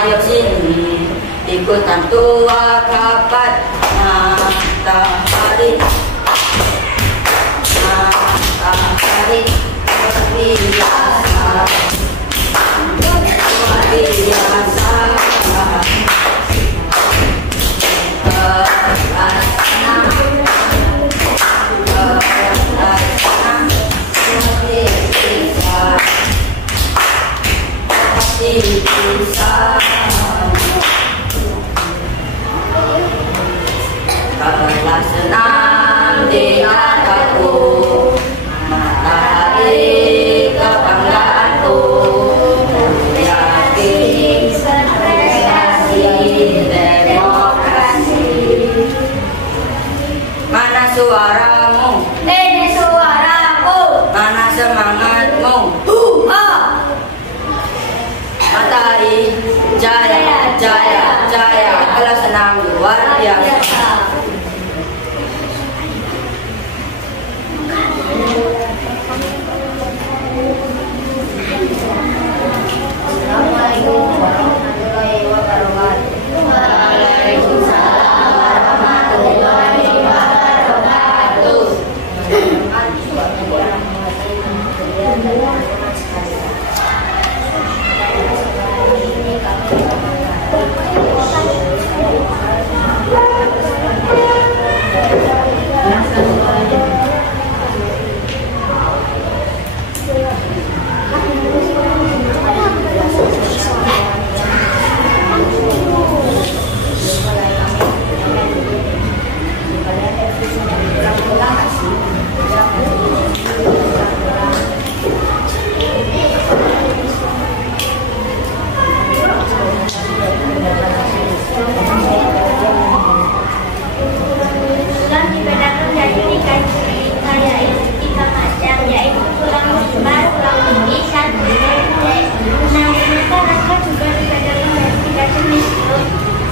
ayo sini ikutan tua kapan matahari biasa Kelas senang di hadaku, matahari kebanggaanku, yakin prestasi demokrasi. Mana suaramu? Ini suaraku. Mana semangatmu? Matahari jaya, jaya, jaya. Kelas senang luar biasa. Assalamualaikum warahmatullahi wabarakatuh. Waalaikumsalam warahmatullahi wabarakatuh.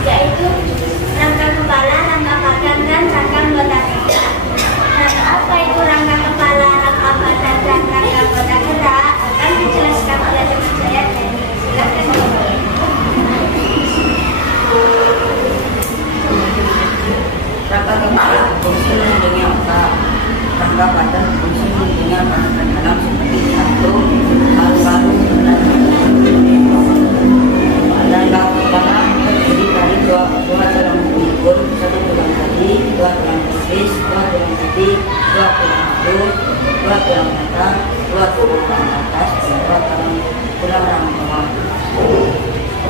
Yaitu rangka kepala, rangka badan, dan rangka anggota gerak. Nah, apa itu rangka kepala, rangka badan, dan rangka anggota gerak akan dijelaskan oleh teman saya. Silakan. Rangka kepala fungsi melindungi otak, rangka badan fungsi melindungi organ dalam seperti jantung, paru-paru, dan rangka kepala terdiri dari dua tulang punggung, satu tulang kaki, dua tulang pelvis, dua tulang kaki, dua tulang hidung, dua tulang mata, dua tulang atas, dan dua tulang rahang bawah.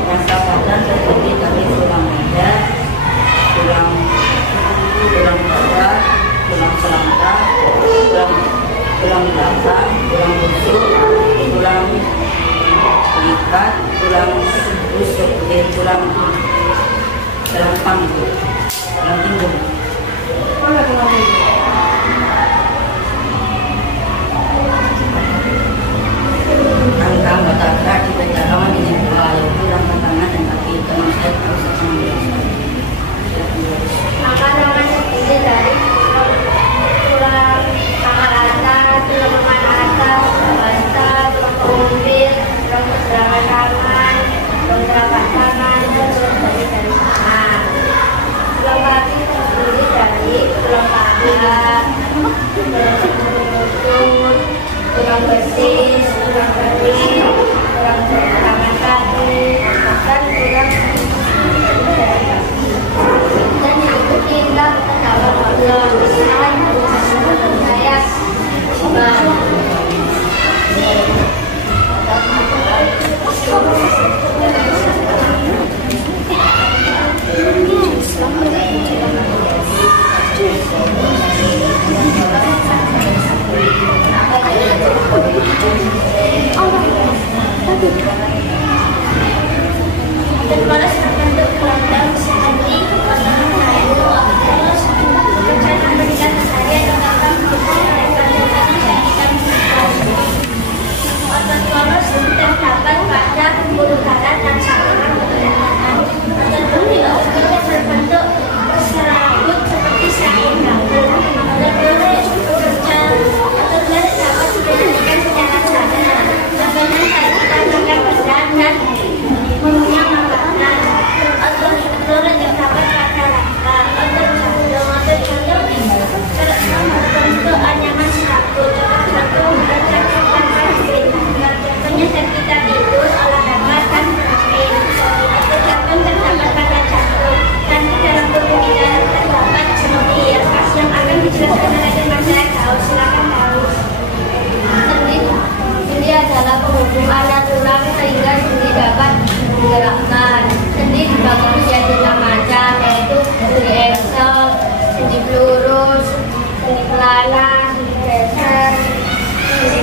Rangka badan terdiri dari tulang dada, tulang dada, tulang selangkah, tulang belakang, tulang rusuk, tulang ikat, tulang rusuk, tulang panggung, tulang pinggung. Rangka anggota gerak dibedakan dengan dua, yaitu rangka tangan dan kaki. Teman saya harus Rangka tangan terdiri dari tulang tangan atas, tulang tangan atas, tulang punggung, tulang pergelangan tangan, tulang telapak tangan, dan tulang jari tangan. Tulang kaki terdiri dari tulang paha, tulang lutut, tulang betis, tulang kaki, tulang tangan kaki, dan tulang dan diikuti dalam tulang saya. Terbalas akan berkelanjutan seperti warna itu terus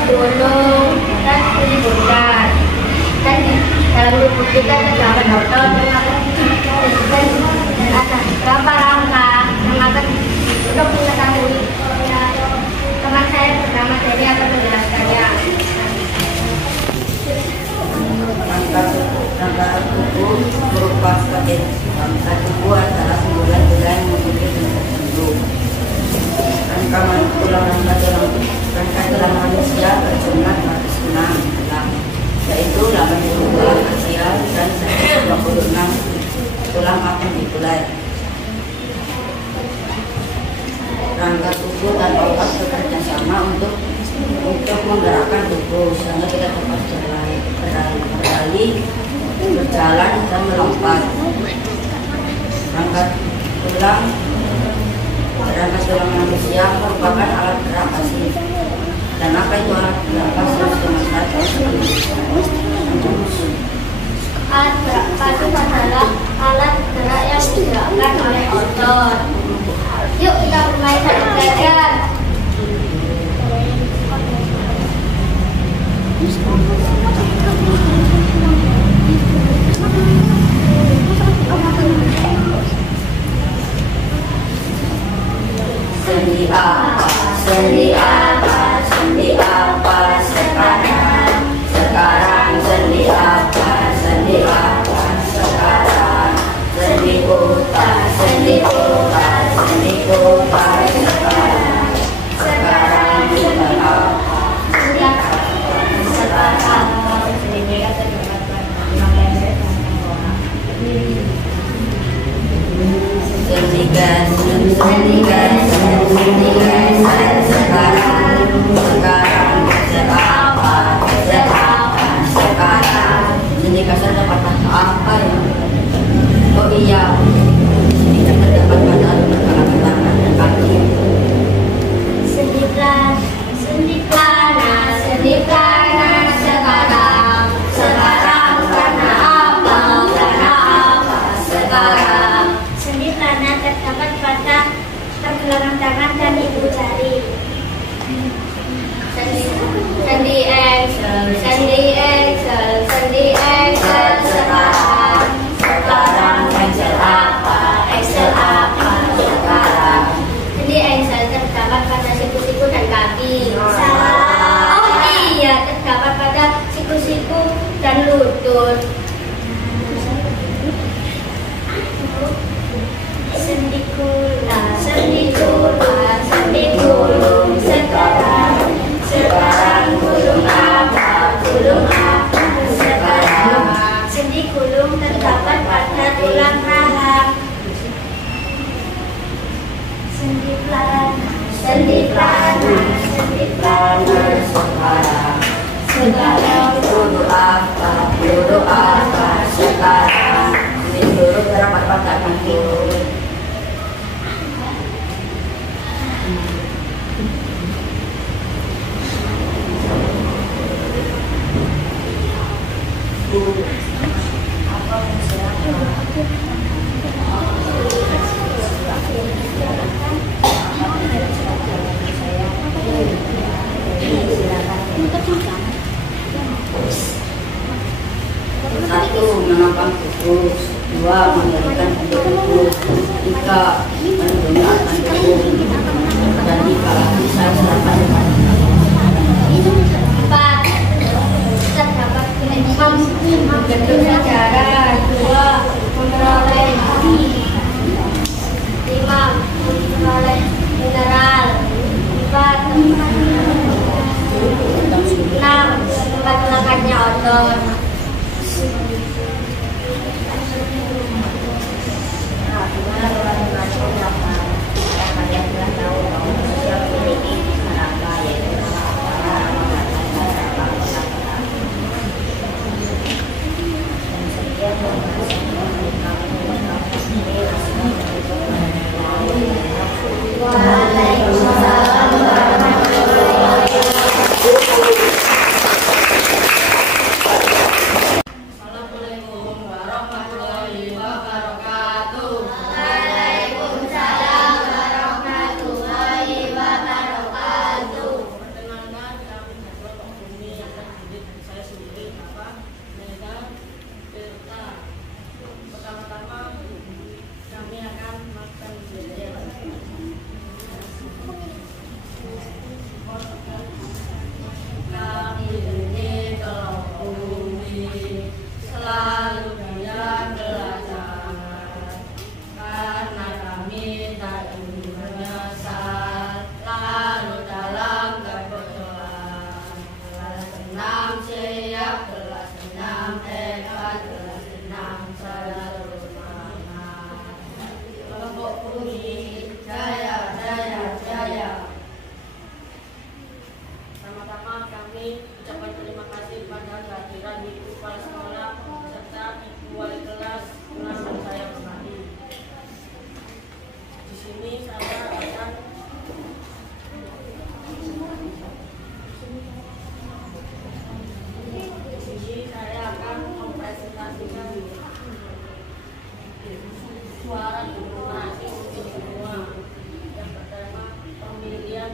gunung, dan liburan. Dan di dalam lubuk kita terdapat hotel dan ada beberapa rangka yang akan untuk mengetahui. Teman saya bernama Denny akan menjelaskannya. Rangka tubuh berupa sebagai rangka tubuh adalah bulan-bulan yang memiliki bentuk tertentu. Rangka tulang manusia berjumlah 206, yaitu 80 tulang aksial dan 126 tulang apendikular. Rangka tubuh dan otak bekerja sama untuk menggerakkan tubuh sehingga kita dapat berjalan dan melompat. Rangka tulang manusia merupakan alat gerak pasif. Dan apa itu alat gerak pasif? Alat gerak pasif adalah alat gerak yang digerakkan oleh otot. Yuk kita mulai belajar. Sendi apa? Sendi apa? Sendi apa sekarang? Sekarang sendi apa? Sendi apa sekarang? Sendi kota, sendi kota, sendi kota sekarang. Sekarang kita apa? Sendi apa sekarang? Sendikan sekarang, sekarang sekarang. Sendikan terdapat pada apa ya? Oh iya, sendikan terdapat pada pergelangan tangan dan kaki. Sendi plana sekarang. Sekarang karena apa? Sekarang. Sendi plana terdapat pada pergelangan tangan dan ibu jari. Sendi engsel sekarang. Sekarang engsel apa? Sekarang. Sendi engsel terdapat pada siku-siku dan kaki. Salah. Oh iya, terdapat pada siku-siku dan lutut. Sendi gulung sekarang. Sekarang gulung apa sekarang. Sendi gulung terdapat pada tulang rahang. Sendi plana Sekarang. Sekarang guru apa sekarang. Ini guru terdapat pada kaki. Satu, menopang tubuh. Dua, mengendalikan tubuh. Tiga, mendoakan tubuh. Dan tiga, bisa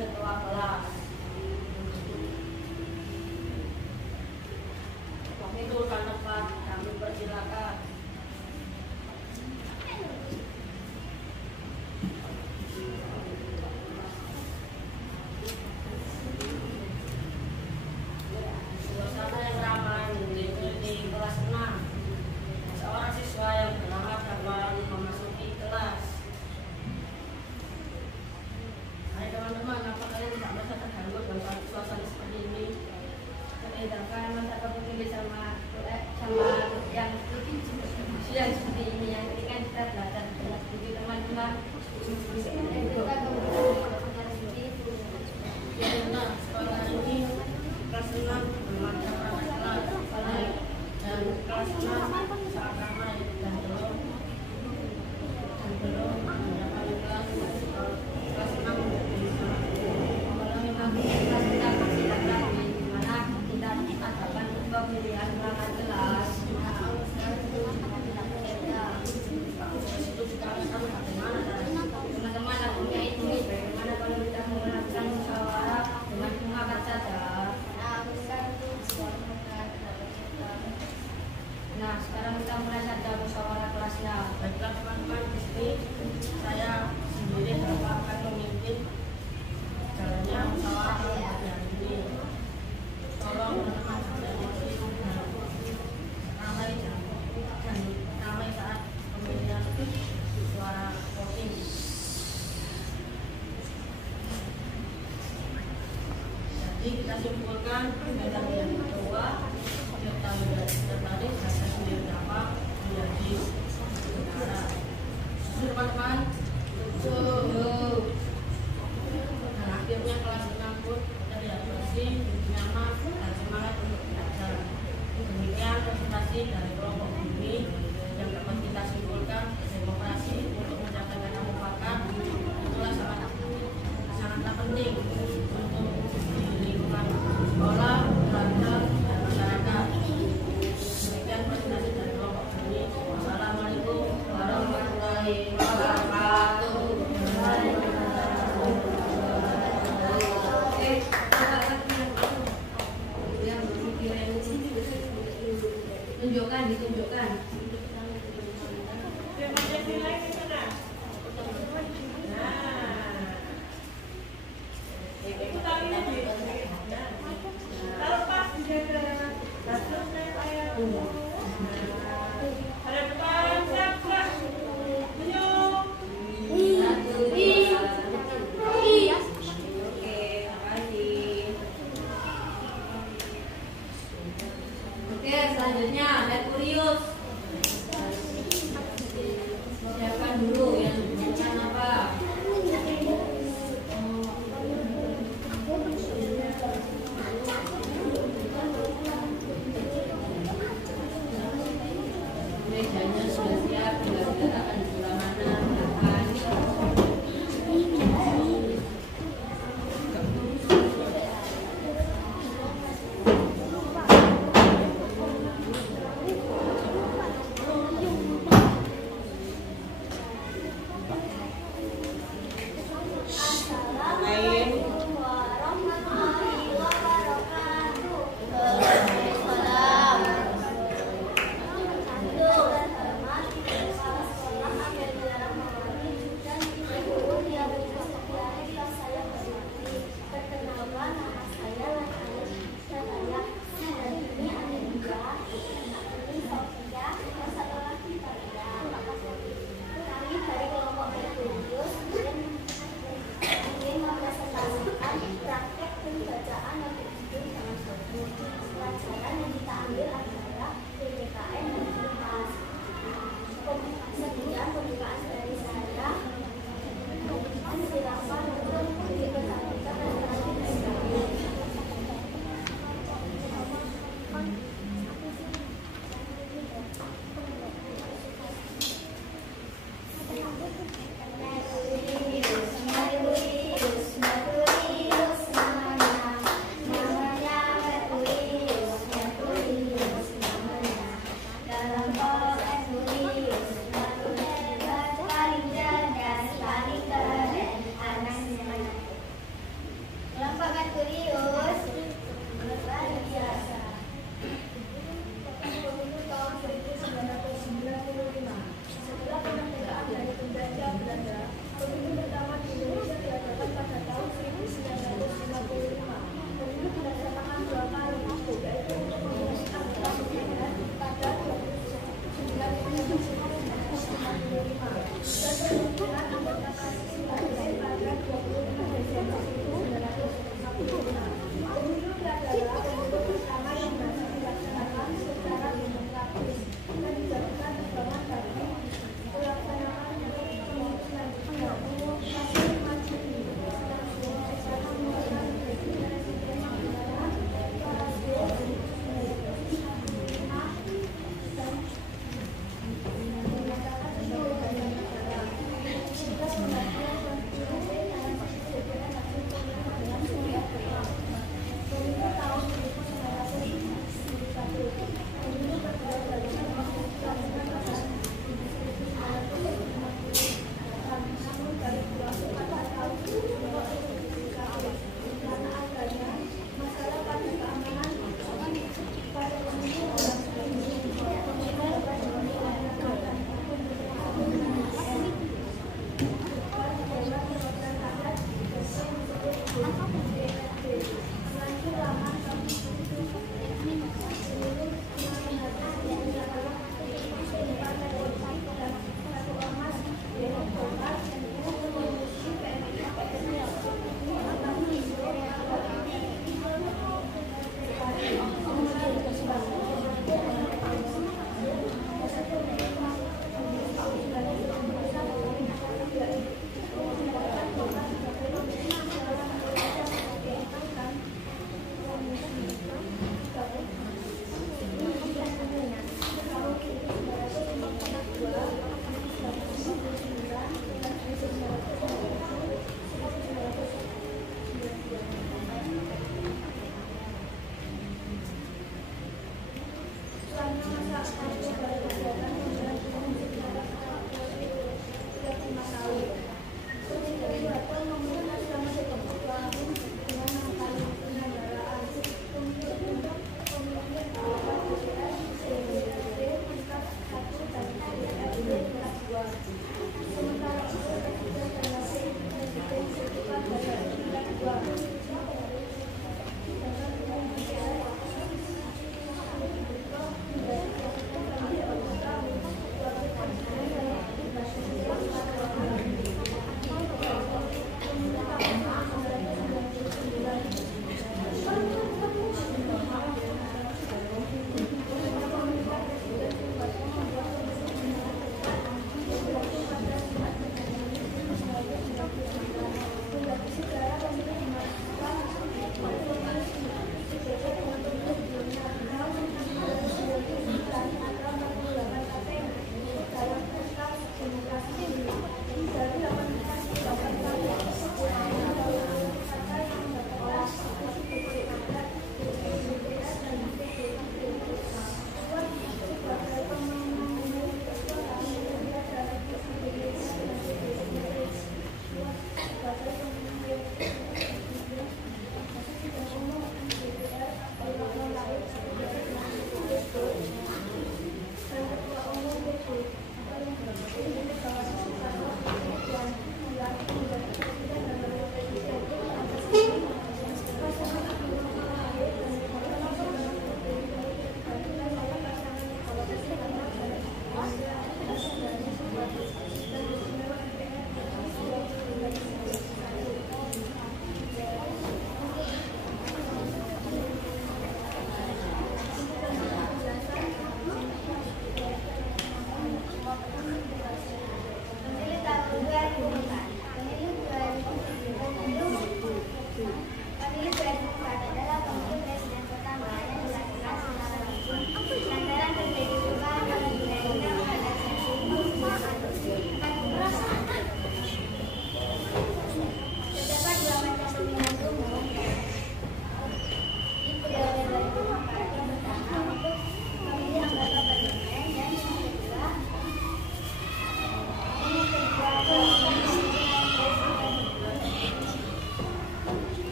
ketua kelas. Kami turunkan tempat, kami persilakan. Suasana yang ramai di kelas 6. Seorang siswa yang bernama Darmawan memasuki kelas. Hai teman-teman, apa kalian tidak merasa terganggu dengan suasana seperti ini? Sedangkan masa kamu sama yang seperti ini, yang ini kan kita belajar banyak buku teman-teman. Ya benar, sekolah ini kelas 6 bermacam kelas dan kelas 6 saat ramai dan belum mendapat kelas 6 mengulangi lagi kelas kita masih datang di mana kita adakan pemilihan ulangan kelas. Itu sekarang bagaimana teman-teman lakunya ini, bagaimana kalau kita menggunakan musyawarah dengan mengakat saja. Nah, sekarang kita mulai saja musyawarah kelasnya. Baiklah teman-teman, di sini saya sendiri Bapak akan memimpin jalannya musyawarah pada hari ini. Tolong teman-teman jangan emosi dan ramai saat pemilihan suara voting. Jadi kita simpulkan dari yang kedua, kita tadi saya sendiri dapat menjadi negara. Teman-teman, dan akhirnya kelas 6 pun terlihat bersih, nyaman, dan semangat untuk belajar. Demikian presentasi dari kelompok ini yang dapat kita simpulkan, demokrasi untuk menjaga dan merupakan itulah sangatlah penting untuk di lingkungan sekolah, keluarga, dan masyarakat. Demikian presentasi dari kelompok ini. Wassalamualaikum warahmatullahi wabarakatuh. Ditunjukkan. Oke, selanjutnya ada kurios. Siapkan dulu yang bukan apa. Mejanya sudah siap, tinggal diletakkan di sebelah mana.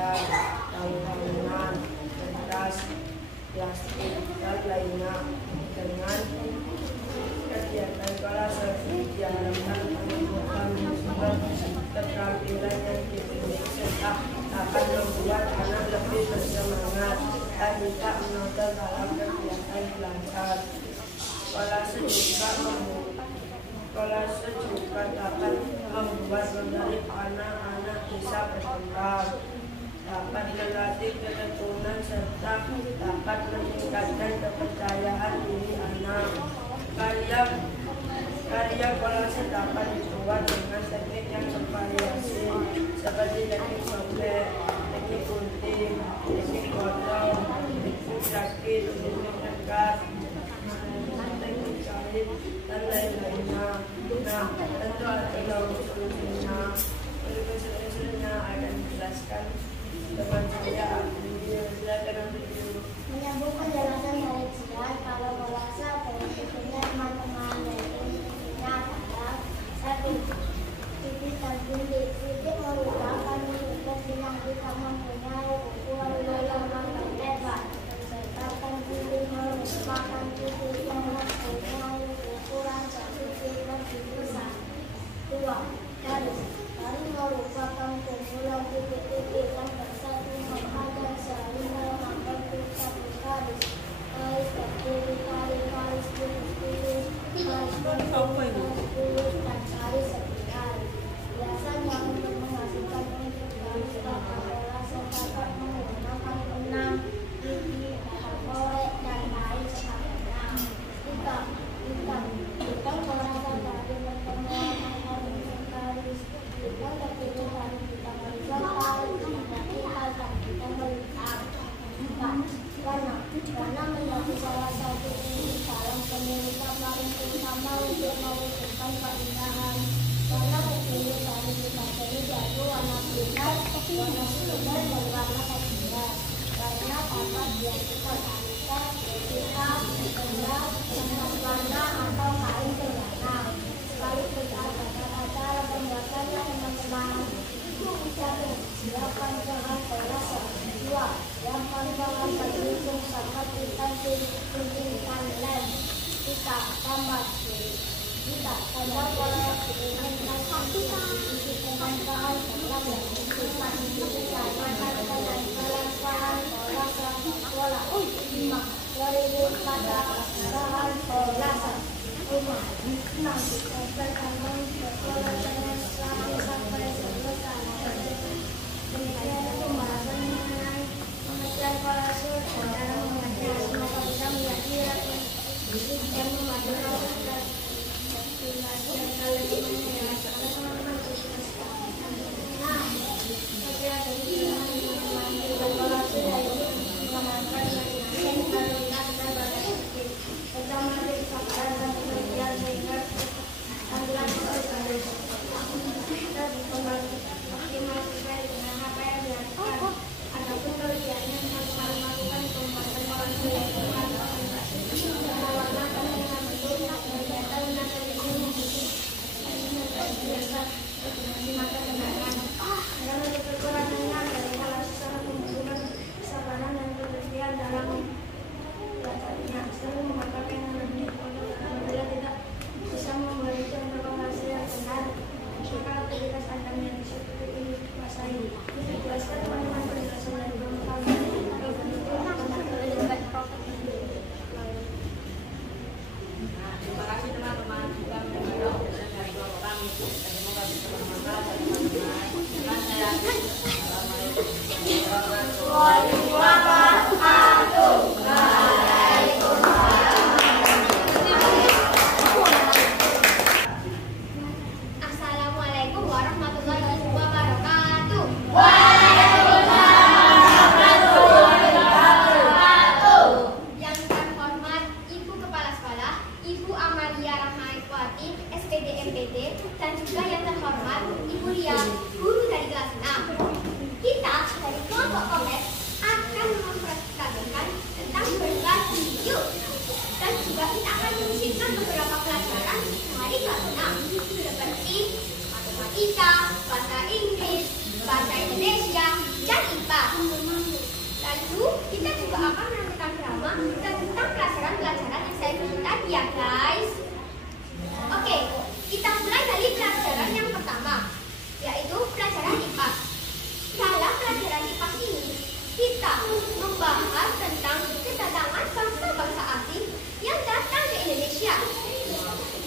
pakaian, mainan, kertas, plastik, dan lainnya. Dengan kegiatan kolase diharapkan menumbuhkan keterampilan yang dimiliki serta akan membuat anak lebih bersemangat dan bisa menonton dalam kegiatan belajar. Kolase juga dapat membuat menarik anak-anak bisa berkembang, dapat melatih ketekunan serta dapat meningkatkan kepercayaan diri anak. Karya kolase dapat dibuat dengan teknik yang bervariasi seperti teknik sobek, teknik gunting, teknik potong, teknik rakit, teknik tegar, teknik jahit, dan lain-lainnya. Nah, tentu ada solusinya. Solusinya akan dijelaskan teman saya Abdul. Silakan Abdul. Menyambung penjelasan dari Jian, kalau kolase bentuknya teman-teman yaitu intinya adalah satu, titik dan gunting. Titik merupakan bentuk yang kita mempunyai ukuran yang lebar, sedangkan gunting merupakan titik yang mempunyai ukuran titik lebih besar. Dua, garis. Garis merupakan kumpulan titik-titik yang bersatu menghadap sehingga membentuk satu garis. Garis terdiri dari garis lurus, garis lurus, dan garis spiral. Biasanya untuk menghasilkan bentuk garis tata kolase dapat menggunakan benang, gigi, korek, dan lain sebagainya. Tiga, hitam berasal dari pertemuan antara bentuk garis. Hitam terdiri dari hitam horizontal, hitam vertikal, dan hitam melintang. Empat, warna menjadi salah satu kunci dalam penulisan paling utama untuk mewujudkan keindahan. Warna terdiri dari tiga jenis yaitu warna primer, warna sekunder, dan warna tersier. Warna dapat diartikan aneka, hitam, gelap, emas warna, atau kain berwarna. Sekaligus ada cara pembuatannya teman-teman. Satu, siapkan bahan kolase. Dua, siapkan bahan pendukung seperti pensil, gunting, lem. Tiga, tambah kolase diinginkan diisi dengan bahan dalam yang disebut dicairkan dengan bahan kolase bola. 5, beribu pada bahan kolase. 6, ditempelkan kolase dengan selama sampai selesai. Demikian pembahasan mengenai pengertian kolase dan cara mengertinya. Semoga bisa menjadi dan membantu dan kalian teman-teman sukses. Nah, saya dari teman-teman kolase yaitu mengamalkan dan berpikir pertama dari paparan dan pengertian sehingga tampilan sebagai kita optimalkan dengan apa yang dilakukan. Adapun kerjanya harus melakukan pembuatan kolase yang berwarna dengan bentuk kita membahas tentang kedatangan bangsa-bangsa asing yang datang ke Indonesia.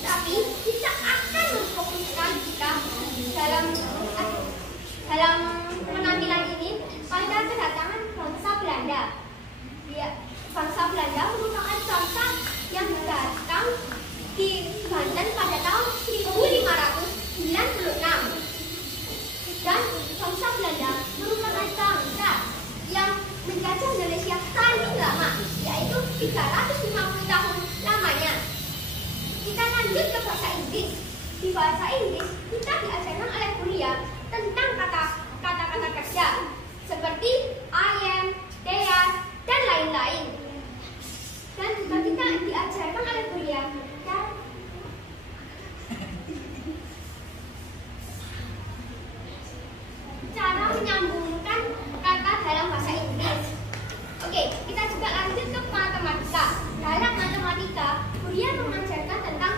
Tapi kita akan memfokuskan kita dalam penampilan ini pada kedatangan bangsa Belanda. Bangsa Belanda merupakan bangsa yang datang di Banten pada tahun 1596. Dan bangsa Belanda merupakan bangsa yang menjajah Indonesia paling lama, yaitu 350 tahun lamanya. Kita lanjut ke bahasa Inggris. Di bahasa Inggris, kita diajarkan oleh kuliah tentang kata-kata kerja seperti I am, they are, dan lain-lain. Dan juga kita diajarkan oleh kuliah cara menyambungkan kata dalam bahasa Inggris. Oke, kita juga lanjut ke matematika. Dalam matematika, kuliah mengajarkan tentang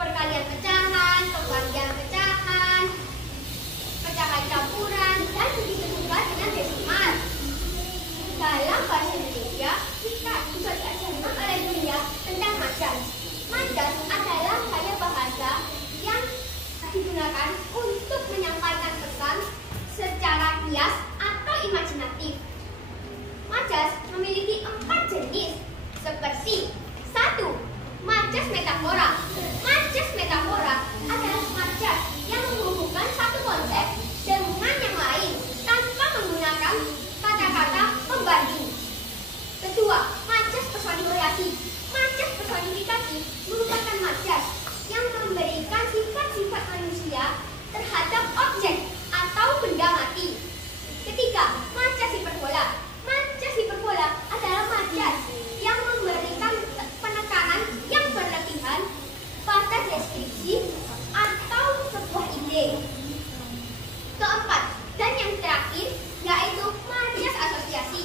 perkalian pecahan, pembagian pecahan, pecahan campuran, dan begitu juga dengan desimal. Dalam bahasa Indonesia, kita juga diajarkan oleh kuliah tentang majas. Majas adalah gaya bahasa yang digunakan untuk menyampaikan pesan secara kias atau imajinatif. Majas memiliki 4 jenis, seperti 1. Majas metafora. Majas metafora adalah majas yang menghubungkan satu konsep dengan yang lain tanpa menggunakan kata-kata pembanding. Kedua, majas personifikasi. Majas personifikasi merupakan majas yang memberikan sifat-sifat manusia terhadap objek atau benda mati. Ketiga, majas hiperbola. Majas hiperbola adalah majas yang memberikan penekanan yang berlebihan pada deskripsi atau sebuah ide. Keempat, dan yang terakhir, yaitu majas asosiasi.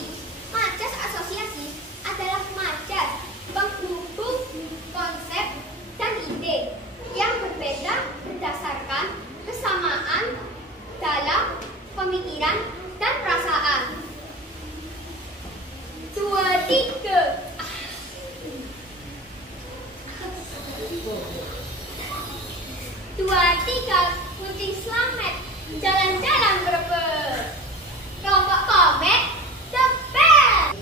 Majas asosiasi adalah majas penghubung konsep dan ide yang berbeda berdasarkan kesamaan dalam pemikiran dan perasaan. 2, 3. Dua, tiga, kucing selamat jalan-jalan berebut. Kelompok komek the best.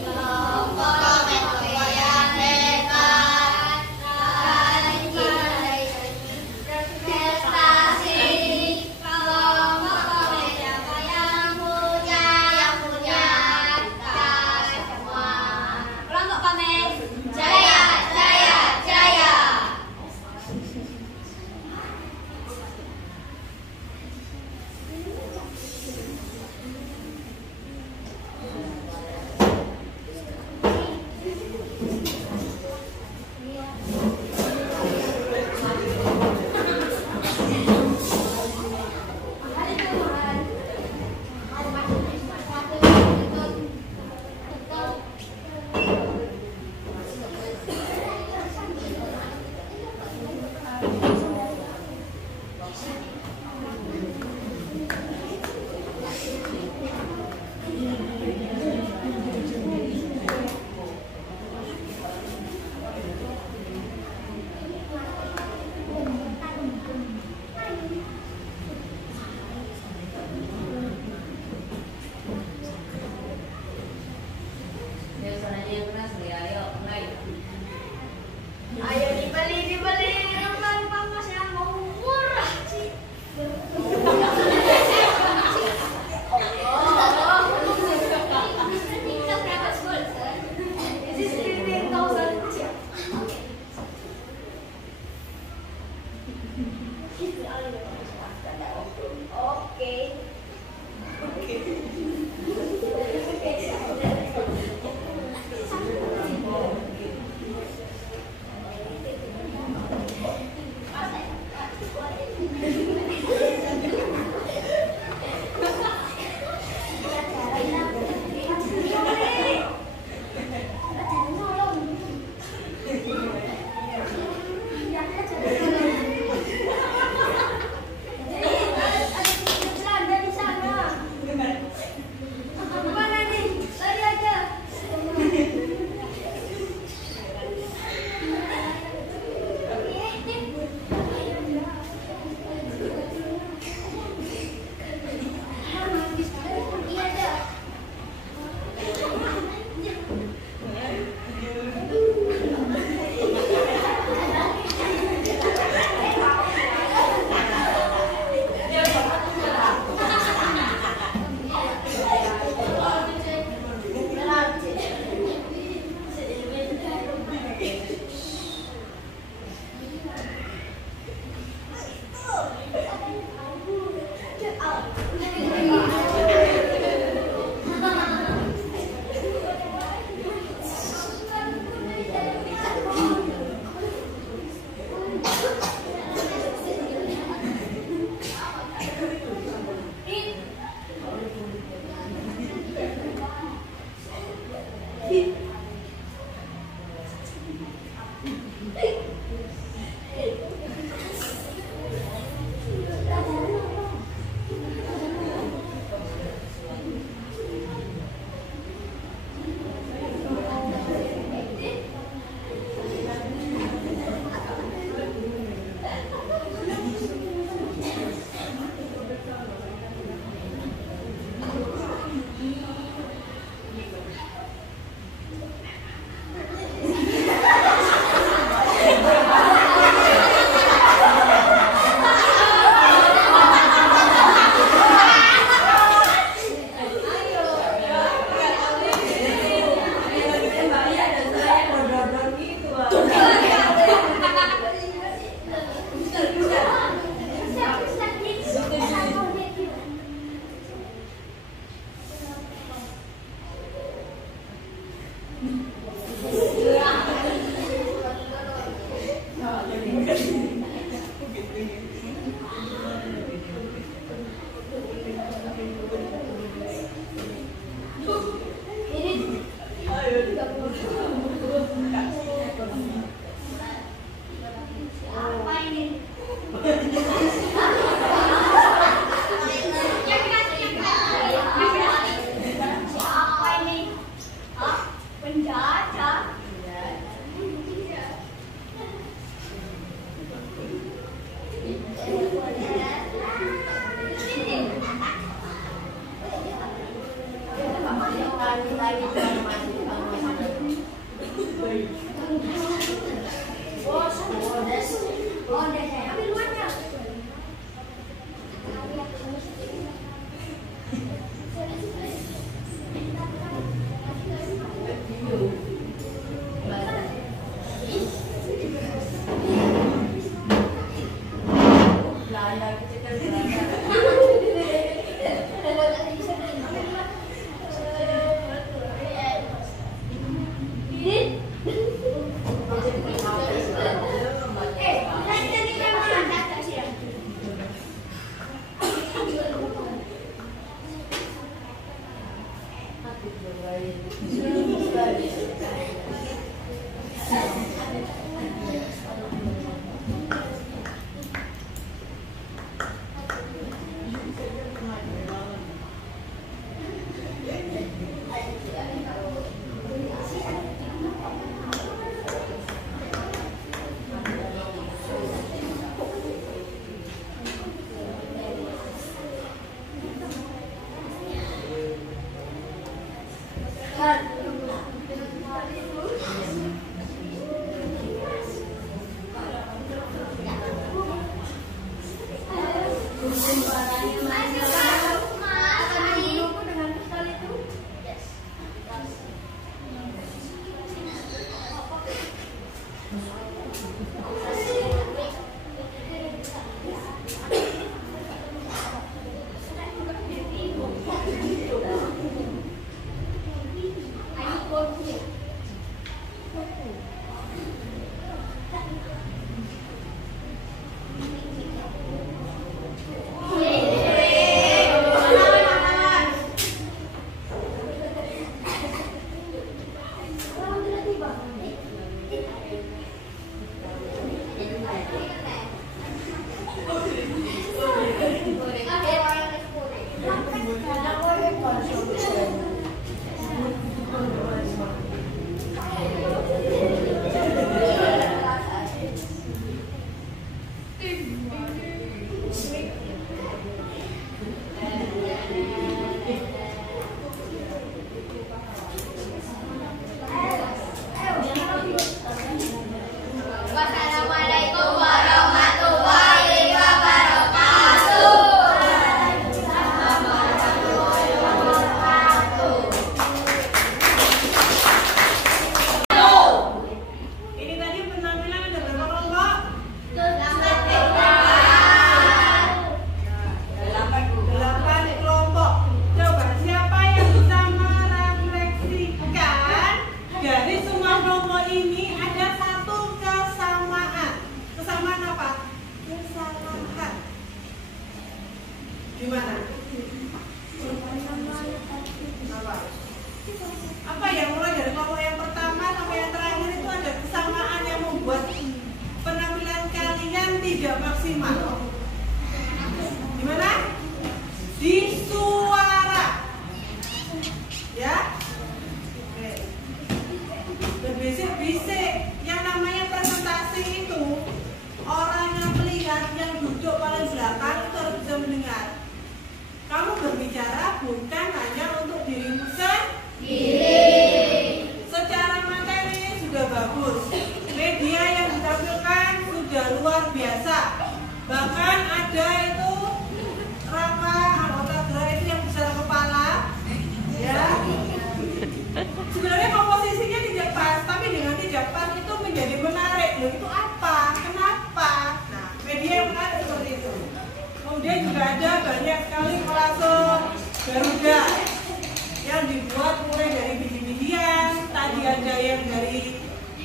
Kelompok komek yang hebat, prestasi. Kelompok komek yang punya kita semua. Kelompok komek jaya, jaya, jaya. Ayo dibeli lembar pamas yang mau murah sih.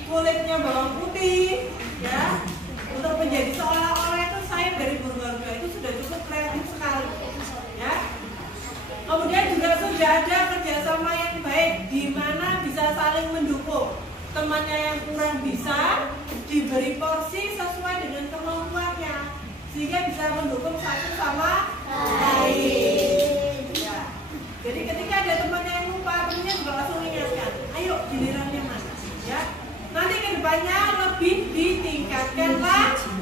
Kulitnya bawang putih, ya, untuk untuk menjadi seolah-olah itu saya dari berkeluarga itu sudah cukup kreatif sekali, ya. Kemudian juga sudah ada kerjasama yang baik di mana bisa saling mendukung. Temannya yang kurang bisa diberi porsi sesuai dengan kemampuannya sehingga bisa mendukung satu sama lain. Ya. Jadi ketika ada temannya yang lupa, temannya juga langsung ingatkan, ayo gilirannya mana, ya. Nanti kedepannya lebih ditingkatkan lagi.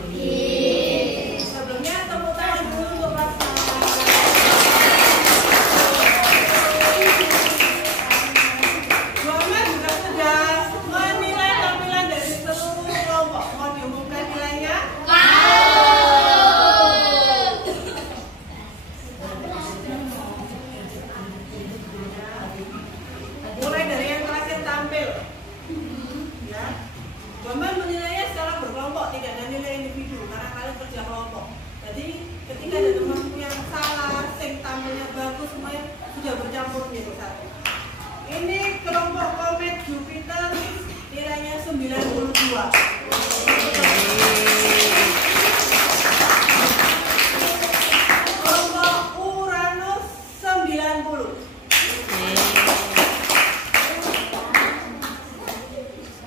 Sebelumnya tepuk tangan dulu untuk Bapak. Bapak juga sudah menilai tampilan dari seluruh kelompok. Mau diumumkan nilainya? Mulai dari yang terakhir tampil. Ya. Bapak menilainya secara berkelompok, tidak ada nilai individu karena kalian kerja kelompok. Jadi ketika ada temanku yang salah, sing tampilnya bagus, semuanya sudah bercampur menjadi satu. Ini kelompok Komet Jupiter nilainya 92. Kelompok Uranus 90.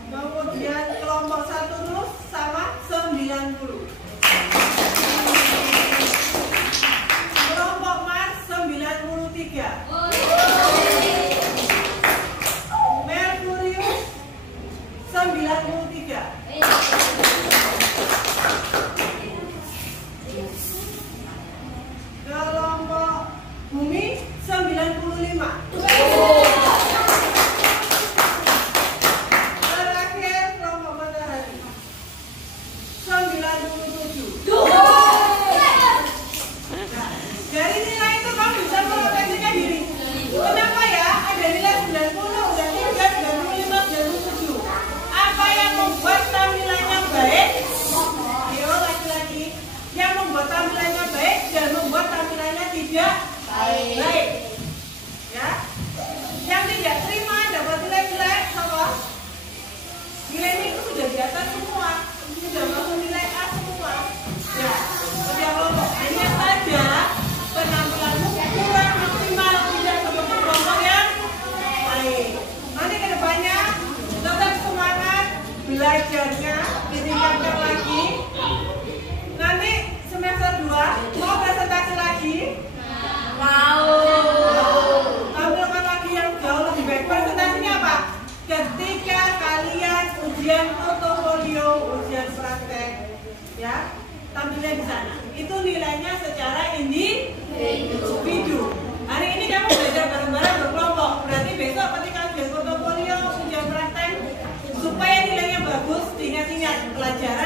Kemudian kelompok Saturnus sama 90. Kelompok Mars 93. Merkurius 93. Kelompok Bumi 95. Terakhir kelompok Matahari 97. Nah, dari nilai itu kamu bisa merefleksikan diri. Kenapa ya ada nilai 90, dan 95, 97? Apa yang membuat tampilannya baik? Ayo laki-laki, yang membuat tampilannya baik dan membuat tampilannya tidak baik. Ya, yang tidak terima dapat nilai jelek sama nilainya itu sudah di atas semua, sudah masuk nilai A semua. Ya, kerja kelompok hanya saja penampilanmu kurang maksimal, tidak seperti kelompok yang lain. Nanti kedepannya tetap semangat belajarnya, ditingkatkan lagi. Nanti semester 2 mau presentasi lagi? Tampilkan lagi yang jauh lebih baik. Presentasinya apa? Ketika kalian ujian portofolio, ujian praktek, ya, tampilnya di sana. Itu nilainya secara individu. Hari ini kamu belajar bareng-bareng berkelompok. Berarti besok ketika ujian portofolio, ujian praktek, supaya nilainya bagus, diingat-ingat pelajaran